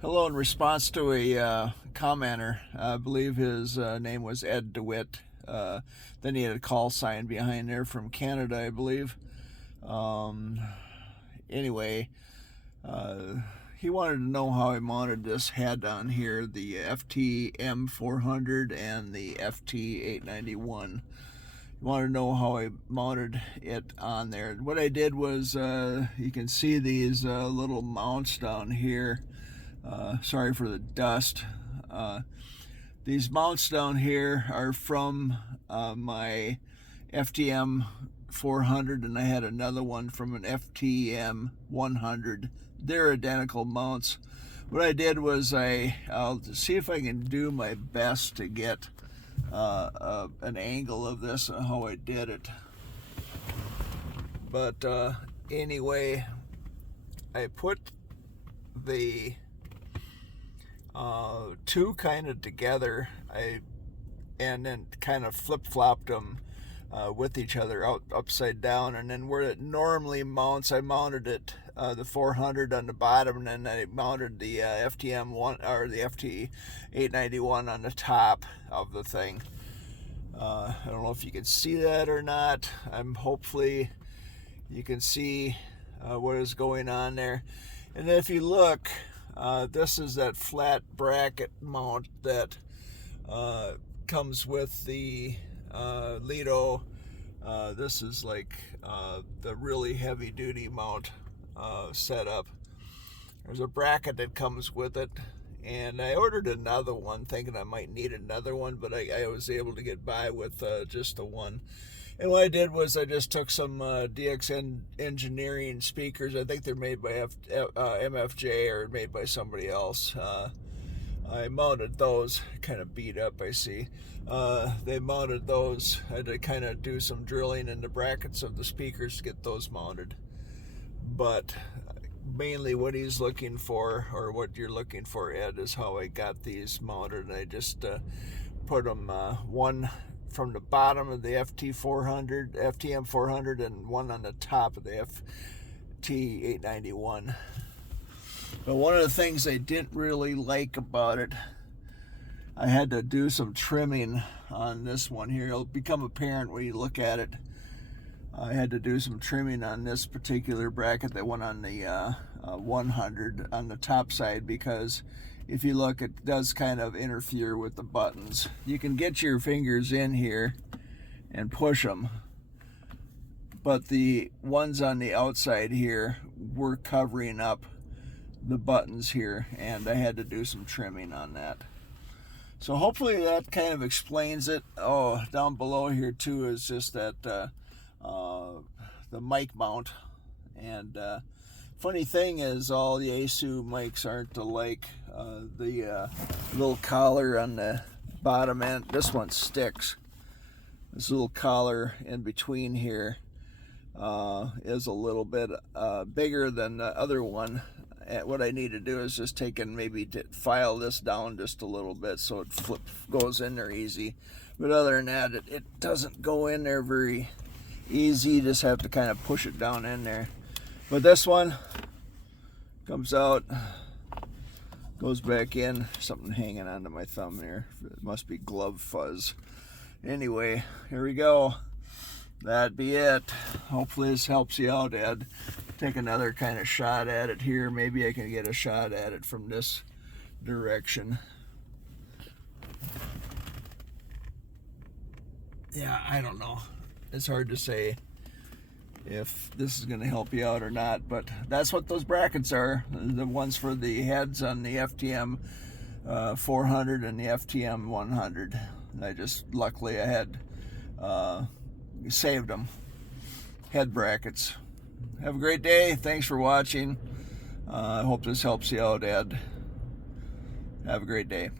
Hello, in response to a commenter, I believe his name was Ed DeWitt. Then he had a call sign behind there from Canada, I believe. Anyway, he wanted to know how I mounted this head on here, the FTM-400 and the FT-891. He wanted to know how I mounted it on there. What I did was, you can see these little mounts down here. Sorry for the dust. These mounts down here are from my FTM-400, and I had another one from an FTM-100. They're identical mounts. What I did was I'll see if I can do my best to get an angle of this and how I did it. But anyway, I put the two kind of together, and then kind of flip-flopped them with each other upside down, and then where it normally mounts, I mounted it the 400 on the bottom, and then I mounted the FTM1 or the FT-891 on the top of the thing. I don't know if you can see that or not. Hopefully you can see what is going on there. And if you look, this is that flat bracket mount that comes with the Lido. This is like the really heavy duty mount setup. There's a bracket that comes with it, and I ordered another one thinking I might need another one, but I was able to get by with just the one. And what I did was I just took some DX Engineering speakers. I think they're made by MFJ or made by somebody else. I mounted those, kind of beat up, I see. They mounted those. I had to kind of do some drilling in the brackets of the speakers to get those mounted. But mainly what he's looking for, or what you're looking for, Ed, is how I got these mounted. And I just put them one from the bottom of the FTM-400 and one on the top of the FT-891. But one of the things I didn't really like about it, I had to do some trimming on this one here. It'll become apparent when you look at it. I had to do some trimming on this particular bracket that went on the 100 on the top side, because if you look, it does kind of interfere with the buttons. You can get your fingers in here and push them, but the ones on the outside here were covering up the buttons here, and I had to do some trimming on that. So hopefully that kind of explains it. Oh, down below here too is just that the mic mount. And funny thing is, all the Yaesu mics aren't alike. The little collar on the bottom end, this one sticks. This little collar in between here is a little bit bigger than the other one. And what I need to do is just take and maybe file this down just a little bit so it goes in there easy. But other than that, it doesn't go in there very easy. You just have to kind of push it down in there. But this one comes out, goes back in. Something hanging onto my thumb there. It must be glove fuzz. Anyway, here we go. That'd be it. Hopefully this helps you out, Ed. Take another kind of shot at it here. Maybe I can get a shot at it from this direction. Yeah, I don't know. It's hard to say if this is going to help you out or not, but that's what those brackets are. The ones for the heads on the FTM 400 and the FTM 100. Luckily I had saved them. Head brackets. Have a great day. Thanks for watching. I hope this helps you out, Ed. Have a great day.